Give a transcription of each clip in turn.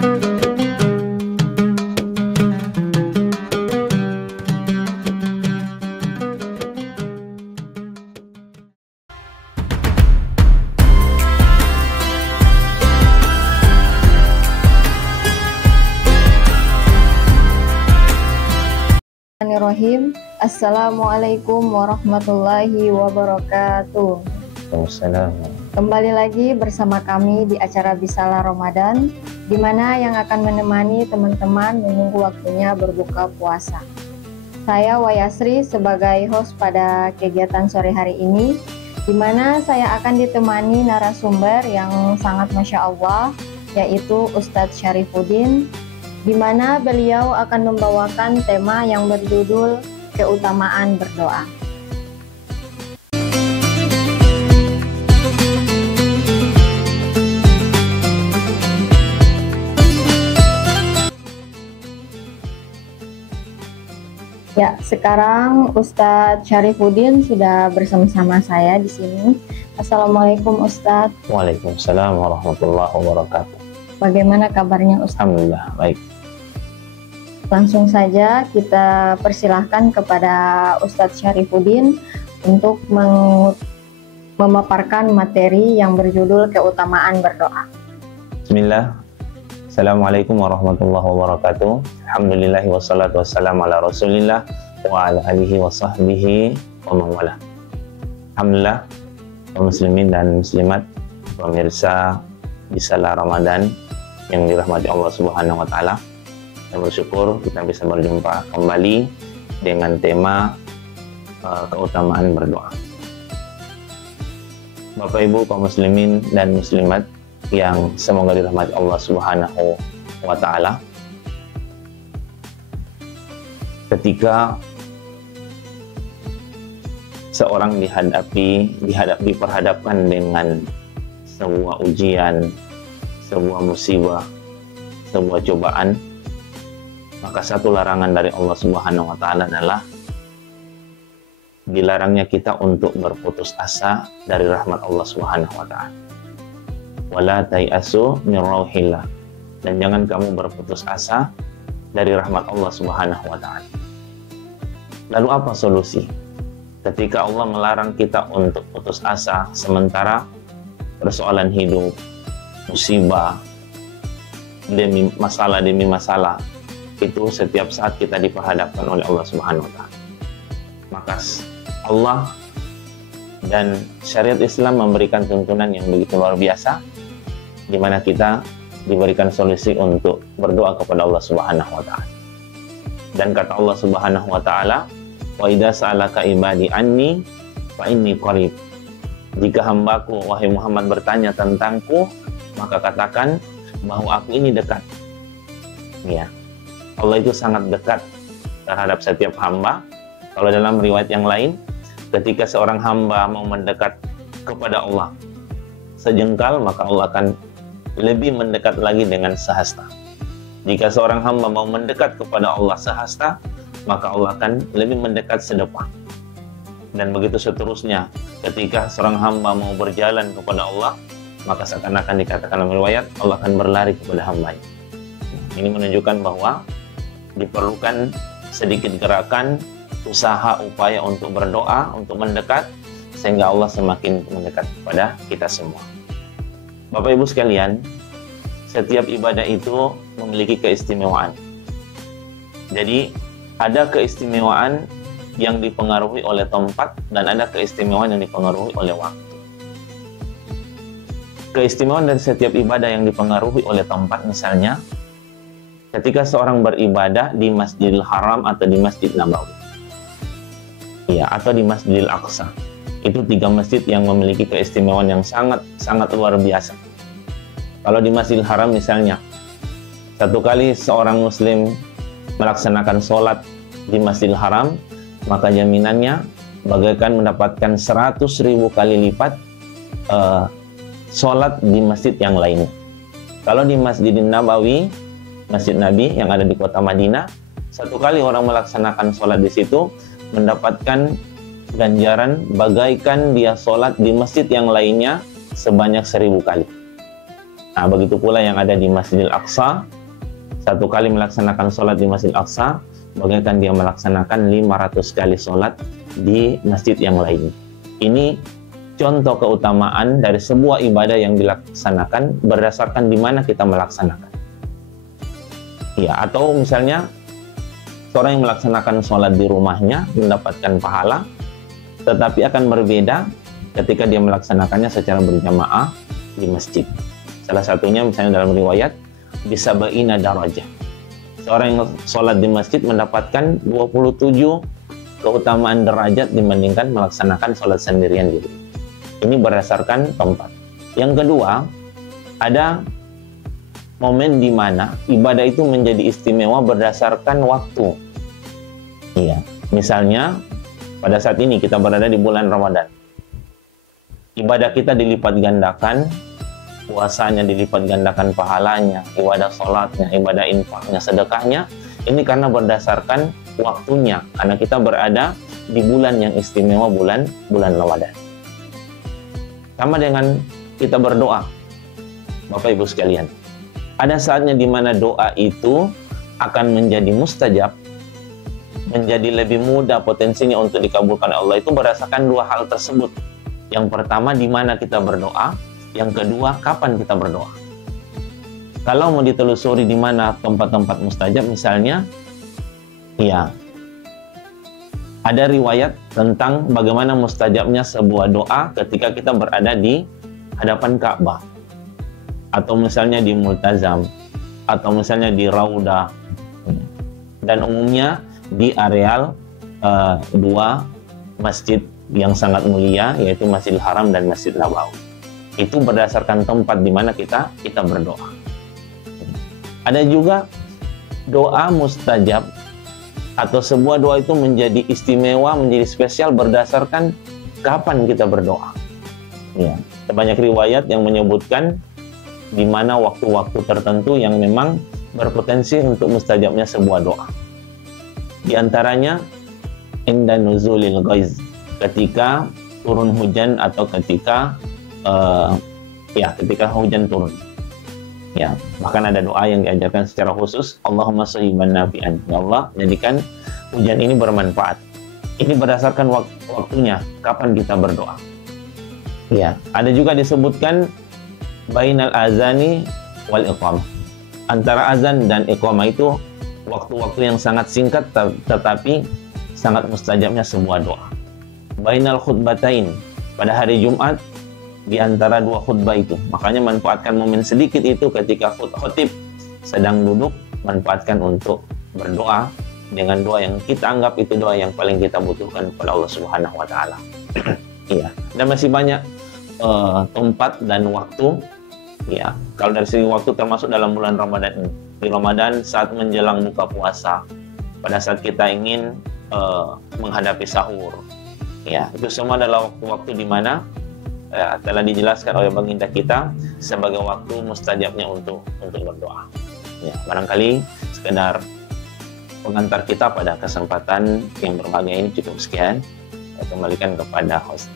Bismillahirrahmanirrahim. Assalamualaikum warahmatullahi wabarakatuh. Waalaikumsalam. Kembali lagi bersama kami di acara Bisalah Ramadan, di mana yang akan menemani teman-teman menunggu waktunya berbuka puasa. Saya Wayasri sebagai host pada kegiatan sore hari ini, di mana saya akan ditemani narasumber yang sangat Masya Allah, yaitu Ustadz Syarifuddin, di mana beliau akan membawakan tema yang berjudul keutamaan berdoa. Ya, sekarang Ustadz Syarifuddin sudah bersama-sama saya di sini. Assalamualaikum Ustadz. Waalaikumsalam warahmatullahi wabarakatuh. Bagaimana kabarnya Ustadz? Alhamdulillah, baik. Langsung saja kita persilahkan kepada Ustadz Syarifuddin untuk memaparkan materi yang berjudul keutamaan berdoa. Bismillah. Assalamualaikum warahmatullahi wabarakatuh. Alhamdulillah wassalatu wassalamu ala rasulillah wa ala alihi wa sahbihi wa mawala. Alhamdulillah, kaum muslimin dan muslimat, pemirsa Bisalah Ramadan yang dirahmati Allah Subhanahu wa taala. Saya bersyukur kita bisa berjumpa kembali dengan tema keutamaan berdoa. Bapak Ibu kaum muslimin dan muslimat yang semoga dirahmati Allah Subhanahu wa taala. Ketika seorang diperhadapkan dengan sebuah ujian, sebuah musibah, sebuah cobaan, maka satu larangan dari Allah Subhanahu wa taala adalah dilarangnya kita untuk berputus asa dari rahmat Allah Subhanahu wa taala. Wala tayasu min rauhillah, dan jangan kamu berputus asa dari rahmat Allah Subhanahu wa taala. Lalu apa solusi? Ketika Allah melarang kita untuk putus asa sementara persoalan hidup, musibah, demi masalah itu setiap saat kita diperhadapkan oleh Allah Subhanahu wa taala. Maka Allah dan syariat Islam memberikan tuntunan yang begitu luar biasa, di mana kita diberikan solusi untuk berdoa kepada Allah Subhanahu wa taala. Dan kata Allah Subhanahu wa taala, "Wa idza sa'alaka ibadi anni fa inni qarib." Jika hambaku wahai Muhammad bertanya tentangku, maka katakan bahwa aku ini dekat. Ya. Allah itu sangat dekat terhadap setiap hamba. Kalau dalam riwayat yang lain, ketika seorang hamba mau mendekat kepada Allah sejengkal, maka Allah akan lebih mendekat lagi dengan sehasta. Jika seorang hamba mau mendekat kepada Allah sehasta, maka Allah akan lebih mendekat sedepak. Dan begitu seterusnya. Ketika seorang hamba mau berjalan kepada Allah, maka seakan-akan dikatakan dalam riwayat, Allah akan berlari kepada hambanya. Ini menunjukkan bahwa diperlukan sedikit gerakan, usaha, upaya untuk berdoa, untuk mendekat, sehingga Allah semakin mendekat kepada kita semua. Bapak Ibu sekalian, setiap ibadah itu memiliki keistimewaan. Jadi ada keistimewaan yang dipengaruhi oleh tempat dan ada keistimewaan yang dipengaruhi oleh waktu. Keistimewaan dari setiap ibadah yang dipengaruhi oleh tempat, misalnya ketika seorang beribadah di Masjidil Haram atau di Masjid Nabawi, ya, atau di Masjidil Aqsa, itu 3 masjid yang memiliki keistimewaan yang sangat luar biasa. Kalau di Masjidil Haram misalnya, satu kali seorang muslim melaksanakan sholat di Masjidil Haram, maka jaminannya bagaikan mendapatkan 100.000 kali lipat sholat di masjid yang lainnya. Kalau di Masjidil Nabawi, Masjid Nabi yang ada di kota Madinah, satu kali orang melaksanakan sholat di situ mendapatkan ganjaran bagaikan dia sholat di masjid yang lainnya sebanyak 1000 kali. Nah, begitu pula yang ada di Masjidil Aqsa, satu kali melaksanakan sholat di Masjidil Aqsa, bagaikan dia melaksanakan 500 kali sholat di masjid yang lain. Ini contoh keutamaan dari sebuah ibadah yang dilaksanakan berdasarkan di mana kita melaksanakan. Ya, atau misalnya seorang yang melaksanakan sholat di rumahnya mendapatkan pahala, tetapi akan berbeda ketika dia melaksanakannya secara berjamaah di masjid. Salah satunya misalnya dalam riwayat bisa ba'ina darajah. Seorang yang sholat di masjid mendapatkan 27 keutamaan derajat dibandingkan melaksanakan sholat sendirian di rumah. Ini berdasarkan tempat. Yang kedua, ada momen di mana ibadah itu menjadi istimewa berdasarkan waktu. Iya, misalnya pada saat ini kita berada di bulan Ramadan. Ibadah kita dilipat gandakan, puasanya dilipat gandakan pahalanya, ibadah sholatnya, ibadah infaknya, sedekahnya. Ini karena berdasarkan waktunya, karena kita berada di bulan yang istimewa, bulan Ramadan. Sama dengan kita berdoa, Bapak Ibu sekalian. Ada saatnya di mana doa itu akan menjadi mustajab, menjadi lebih mudah potensinya untuk dikabulkan Allah itu berdasarkan dua hal tersebut. Yang pertama, di mana kita berdoa. Yang kedua, kapan kita berdoa. Kalau mau ditelusuri di mana tempat-tempat mustajab, misalnya, ya, ada riwayat tentang bagaimana mustajabnya sebuah doa ketika kita berada di hadapan Ka'bah. Atau misalnya di Multazam, atau misalnya di Raudah, dan umumnya di areal dua masjid yang sangat mulia, yaitu Masjidil Haram dan Masjid Nabawi. Itu berdasarkan tempat di mana kita berdoa. Ada juga doa mustajab, atau sebuah doa itu menjadi istimewa, menjadi spesial berdasarkan kapan kita berdoa. Ya, banyak riwayat yang menyebutkan di mana waktu-waktu tertentu yang memang berpotensi untuk mustajabnya sebuah doa. Di antaranya inda nuzulil ghaiz, ketika turun hujan atau ketika ketika hujan turun. Ya, bahkan ada doa yang diajarkan secara khusus, Allahumma sayyiban nafi'an. Ya Allah, jadikan hujan ini bermanfaat. Ini berdasarkan waktunya, kapan kita berdoa. Ya, ada juga disebutkan bainal azani wal iqamah. Antara azan dan iqamah itu waktu-waktu yang sangat singkat tetapi sangat mustajabnya sebuah doa. Bainal khutbatain, pada hari Jumat di antara dua khutbah itu. Makanya manfaatkan momen sedikit itu ketika khutib sedang duduk, manfaatkan untuk berdoa dengan doa yang kita anggap itu doa yang paling kita butuhkan kepada Allah Subhanahu wa taala. Iya, dan masih banyak tempat dan waktu. Ya, kalau dari segi waktu termasuk dalam bulan Ramadan ini. Di Ramadan saat menjelang buka puasa, pada saat kita ingin menghadapi sahur. Ya, itu semua adalah waktu-waktu di mana telah dijelaskan oleh baginda kita sebagai waktu mustajabnya untuk berdoa. Ya, barangkali sekedar pengantar kita pada kesempatan yang berbahagia ini cukup sekian. Saya kembalikan kepada host.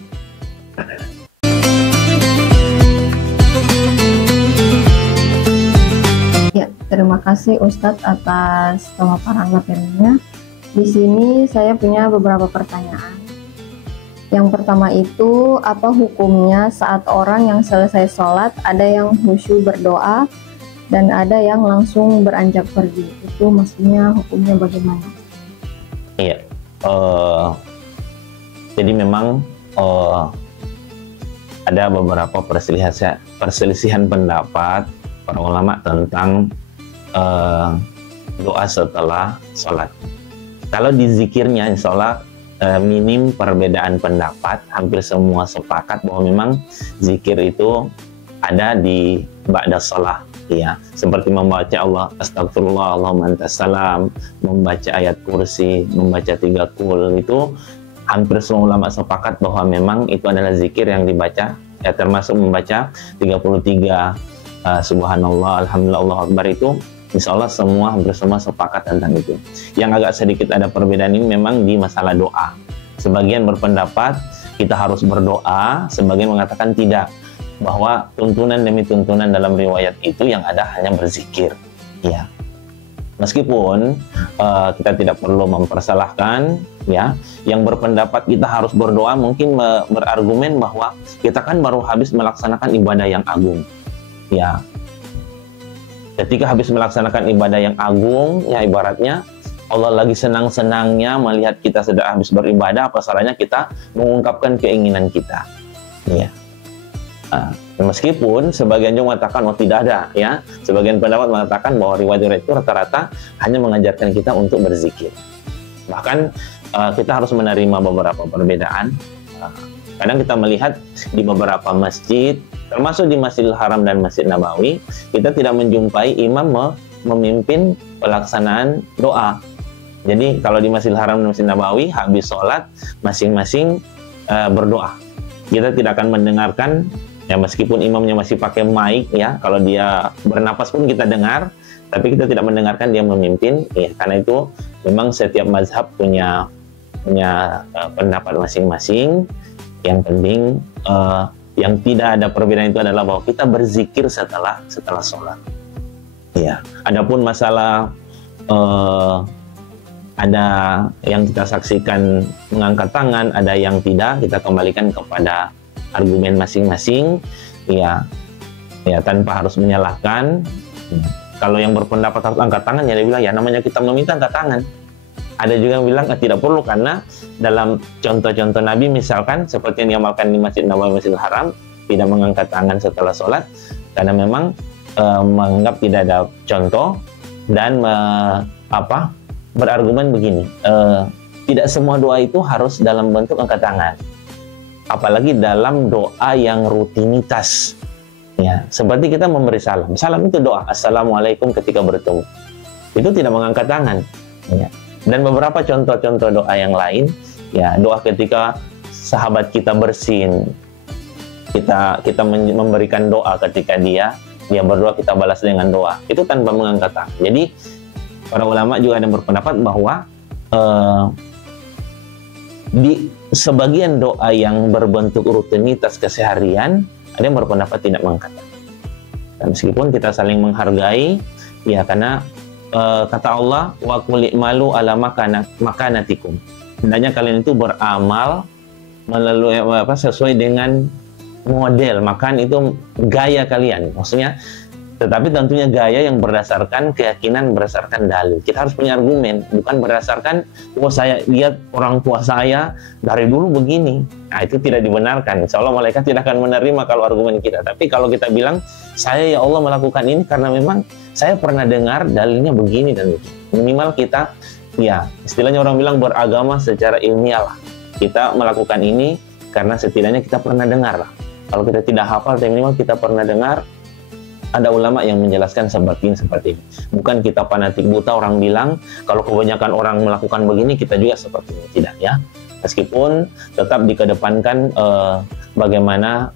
Ya, terima kasih Ustadz atas pemaparan materinya. Di sini saya punya beberapa pertanyaan. Yang pertama itu, apa hukumnya saat orang yang selesai sholat ada yang khusyuk berdoa dan ada yang langsung beranjak pergi? Itu maksudnya hukumnya bagaimana? Iya, jadi memang ada beberapa perselisihan pendapat para ulama tentang doa setelah sholat. Kalau di zikirnya, insya Allah minim perbedaan pendapat, hampir semua sepakat bahwa memang zikir itu ada di ba'da sholat, ya, seperti membaca Allah astagfirullah Allahumma antas salam, membaca ayat kursi, membaca 3 qul, itu hampir semua ulama sepakat bahwa memang itu adalah zikir yang dibaca, ya, termasuk membaca 33 subhanallah, alhamdulillah, Allahu akbar, itu insya Allah hampir semua sepakat tentang itu. Yang agak sedikit ada perbedaan ini memang di masalah doa. Sebagian berpendapat kita harus berdoa, sebagian mengatakan tidak. bahwa tuntunan demi tuntunan dalam riwayat itu yang ada hanya berzikir. Ya, meskipun kita tidak perlu mempersalahkan, ya, yang berpendapat kita harus berdoa mungkin berargumen bahwa kita kan baru habis melaksanakan ibadah yang agung. Ya, ketika habis melaksanakan ibadah yang agung, ya ibaratnya Allah lagi senang-senangnya melihat kita sedang habis beribadah, apa salahnya kita mengungkapkan keinginan kita. Ya. Meskipun sebagian juga mengatakan oh tidak ada, ya, sebagian pendapat mengatakan bahwa riwayat-riwayat itu rata-rata hanya mengajarkan kita untuk berzikir. Bahkan kita harus menerima beberapa perbedaan. Kadang kita melihat di beberapa masjid, termasuk di Masjidil Haram dan Masjid Nabawi, kita tidak menjumpai imam memimpin pelaksanaan doa. Jadi kalau di Masjidil Haram dan Masjid Nabawi habis sholat masing-masing berdoa. Kita tidak akan mendengarkan, ya, meskipun imamnya masih pakai mic, ya, kalau dia bernapas pun kita dengar, tapi kita tidak mendengarkan dia memimpin, ya, karena itu memang setiap mazhab punya pendapat masing-masing. Yang penting yang tidak ada perbedaan itu adalah bahwa kita berzikir setelah sholat. Ya, adapun masalah ada yang kita saksikan mengangkat tangan, ada yang tidak, kita kembalikan kepada argumen masing-masing, ya tanpa harus menyalahkan. Kalau yang berpendapat harus angkat tangan, ya dia bilang ya namanya kita meminta angkat tangan. Ada juga yang bilang tidak perlu, karena dalam contoh-contoh Nabi misalkan seperti yang diamalkan di Masjid Nabawi, Masjidil Haram, tidak mengangkat tangan setelah sholat, karena memang menganggap tidak ada contoh, dan berargumen begini, tidak semua doa itu harus dalam bentuk angkat tangan, apalagi dalam doa yang rutinitas, ya, seperti kita memberi salam. Salam itu doa, assalamualaikum ketika bertemu, itu tidak mengangkat tangan, ya. Dan beberapa contoh-contoh doa yang lain, ya, doa ketika sahabat kita bersin, kita memberikan doa ketika dia berdoa, kita balas dengan doa, itu tanpa mengangkat tangan. Jadi para ulama juga ada berpendapat bahwa di sebagian doa yang berbentuk rutinitas keseharian, ada yang berpendapat tidak mengangkat tangan. Dan meskipun kita saling menghargai, ya, karena kata Allah, wa qul i'malu ala makanatikum. Hendaknya kalian itu beramal melalui sesuai dengan model, makan itu gaya kalian. Maksudnya, tetapi tentunya gaya yang berdasarkan keyakinan, berdasarkan dalil. Kita harus punya argumen, bukan berdasarkan saya lihat orang tua saya dari dulu begini. Nah, itu tidak dibenarkan. Insya Allah malaikat tidak akan menerima kalau argumen kita. Tapi kalau kita bilang, saya ya Allah melakukan ini karena memang saya pernah dengar dalilnya begini dan begini. Minimal kita, ya, istilahnya orang bilang beragama secara ilmiah lah. Kita melakukan ini karena setidaknya kita pernah dengar lah. Kalau kita tidak hafal, tapi minimal kita pernah dengar ada ulama yang menjelaskan seperti ini. Bukan kita fanatik buta, orang bilang kalau kebanyakan orang melakukan begini, kita juga seperti ini. Tidak, ya. Meskipun tetap dikedepankan bagaimana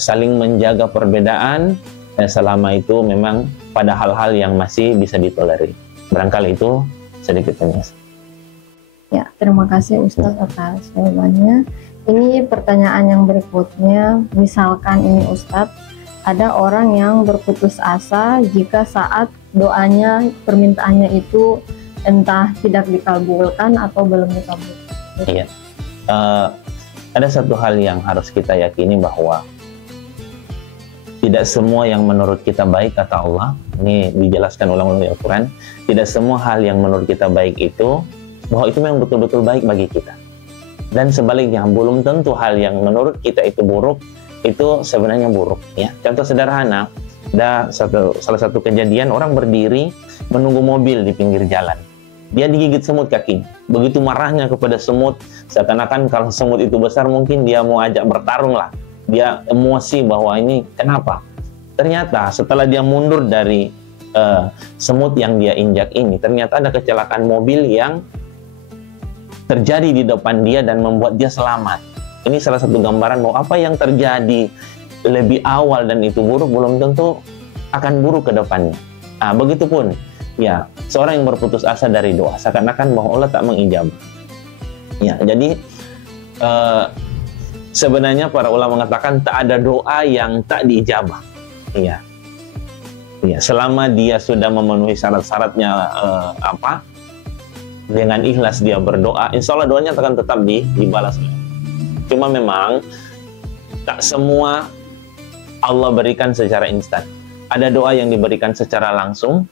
saling menjaga perbedaan, selama itu memang pada hal-hal yang masih bisa ditolerir. Barangkali itu sedikit penjelasan. Ya, terima kasih Ustadz atas jawabannya. Ini pertanyaan yang berikutnya, misalkan ini Ustadz, ada orang yang berputus asa jika saat doanya, permintaannya itu entah tidak dikabulkan atau belum dikabulkan. Iya. Ada satu hal yang harus kita yakini bahwa tidak semua yang menurut kita baik, kata Allah, ini dijelaskan ulama Al-Quran, tidak semua hal yang menurut kita baik itu, bahwa itu memang betul-betul baik bagi kita. Dan sebaliknya, belum tentu hal yang menurut kita itu buruk, itu sebenarnya buruk. Ya. Contoh sederhana, ada salah satu kejadian, orang berdiri menunggu mobil di pinggir jalan. Dia digigit semut kaki. Begitu marahnya kepada semut, seakan-akan kalau semut itu besar, mungkin dia mau ajak bertarung lah. Dia emosi bahwa ini kenapa? Ternyata setelah dia mundur dari semut yang dia injak ini, ternyata ada kecelakaan mobil yang terjadi di depan dia dan membuat dia selamat. Ini salah satu gambaran bahwa apa yang terjadi lebih awal dan itu buruk, belum tentu akan buruk ke depannya. Nah, begitupun, ya, seorang yang berputus asa dari doa, seakan-akan bahwa Allah tak mengijabah. Ya, jadi sebenarnya para ulama mengatakan tak ada doa yang tak diijabah. Iya. Iya, selama dia sudah memenuhi syarat-syaratnya dengan ikhlas dia berdoa, insya Allah doanya akan tetap dibalas. Cuma memang tak semua Allah berikan secara instan. Ada doa yang diberikan secara langsung,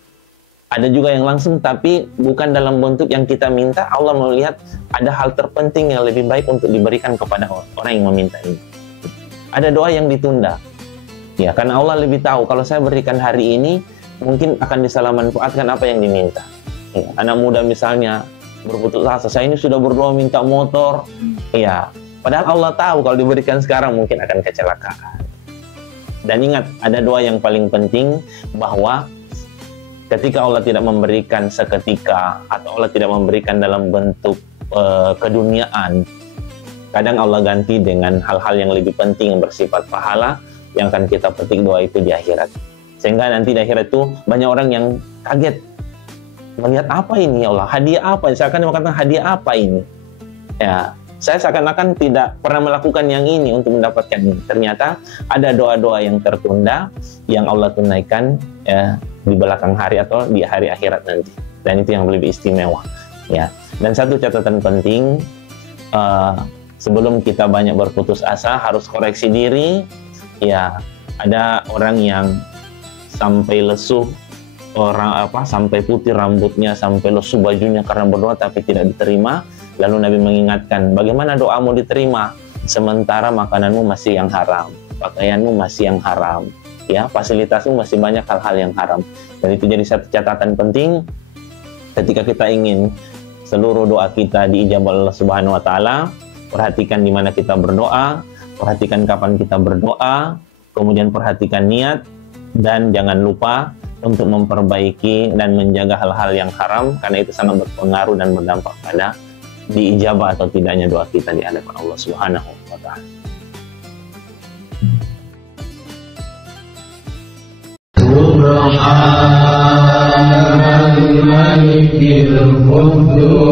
ada juga yang langsung tapi bukan dalam bentuk yang kita minta. Allah melihat ada hal terpenting yang lebih baik untuk diberikan kepada orang yang meminta ini. Ada doa yang ditunda, ya, karena Allah lebih tahu kalau saya berikan hari ini mungkin akan disalahmanfaatkan apa yang diminta. Ya, anak muda misalnya berputus asa, saya ini sudah berdoa minta motor, ya, padahal Allah tahu kalau diberikan sekarang mungkin akan kecelakaan. Dan ingat, ada doa yang paling penting, bahwa ketika Allah tidak memberikan seketika atau Allah tidak memberikan dalam bentuk keduniaan, kadang Allah ganti dengan hal-hal yang lebih penting yang bersifat pahala yang akan kita petik doa itu di akhirat. Sehingga nanti di akhirat itu banyak orang yang kaget melihat, apa ini ya Allah, hadiah apa? Saya akan mengatakan hadiah apa ini? Ya, saya seakan-akan tidak pernah melakukan yang ini untuk mendapatkan ini. Ternyata ada doa-doa yang tertunda yang Allah tunaikan, ya, di belakang hari atau di hari akhirat nanti. Dan itu yang lebih istimewa. Ya. Dan satu catatan penting, sebelum kita banyak berputus asa, harus koreksi diri. Ya, ada orang yang sampai lesuh, sampai putih rambutnya, sampai lesuh bajunya karena berdoa tapi tidak diterima. Lalu Nabi mengingatkan, bagaimana doamu diterima sementara makananmu masih yang haram, pakaianmu masih yang haram, ya, fasilitasmu masih banyak hal-hal yang haram. Dan itu jadi satu catatan penting ketika kita ingin seluruh doa kita diijabah Allah Subhanahu wa taala. Perhatikan di mana kita berdoa, perhatikan kapan kita berdoa, kemudian perhatikan niat, dan jangan lupa untuk memperbaiki dan menjaga hal-hal yang haram, karena itu sangat berpengaruh dan berdampak pada diijabah atau tidaknya doa kita di hadapan Allah Subhanahu wa taala. Subhanal Malikil Quddus,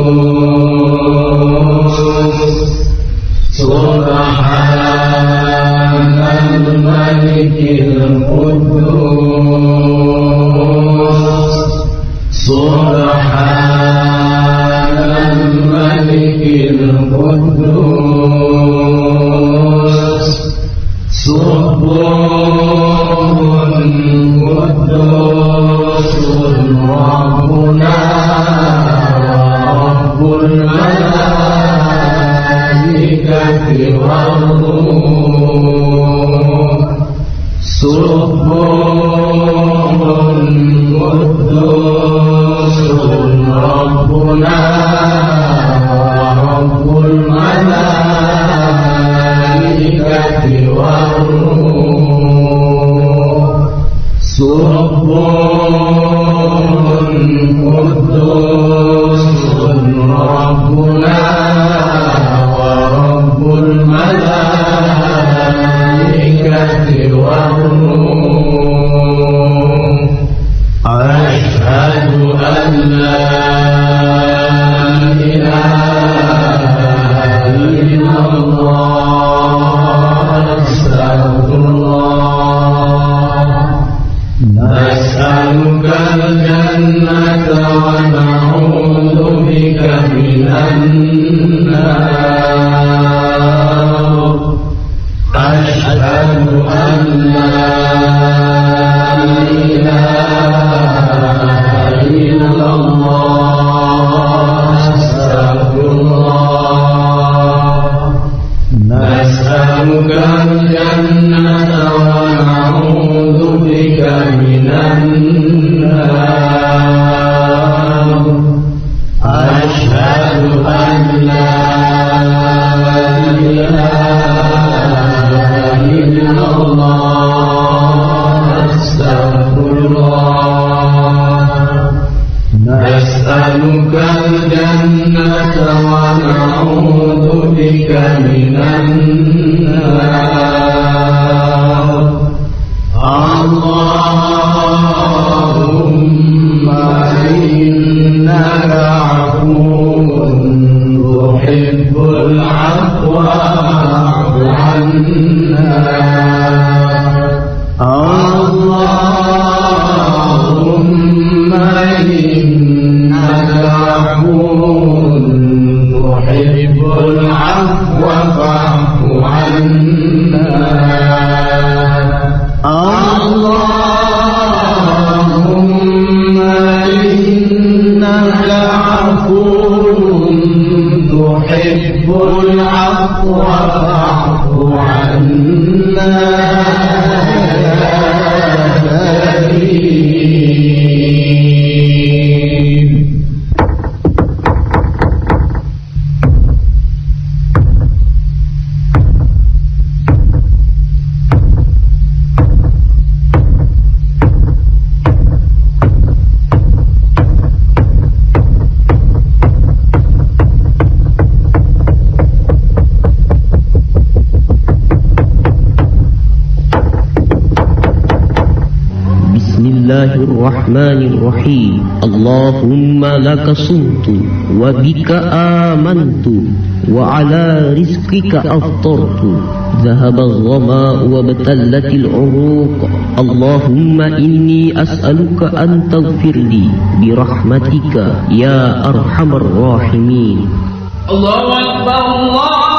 Subhanal Malikil Quddus, Malikil Quddus, Subuhun Quddusun Rabbuna Rabbul Malaikati War-Ruh, Subuhun Quddusun Rabbuna Rabbul Malaikati War-Ruh, Subuhun Quddusun Rabbuna Rabbul Malaikati War-Ruh. Asyhadu an la tuhibbul afwa Bismillahir Rahmanir Rahim. Allahumma laka sumtu wa bika amantu wa ala rizqika aftartu. Dhahaba adh-dhama'u wa batallatil 'uruq. Allahumma inni as'aluka an taghfir li bi rahmatika ya arhamar rahimin. Allahu Akbar, Allah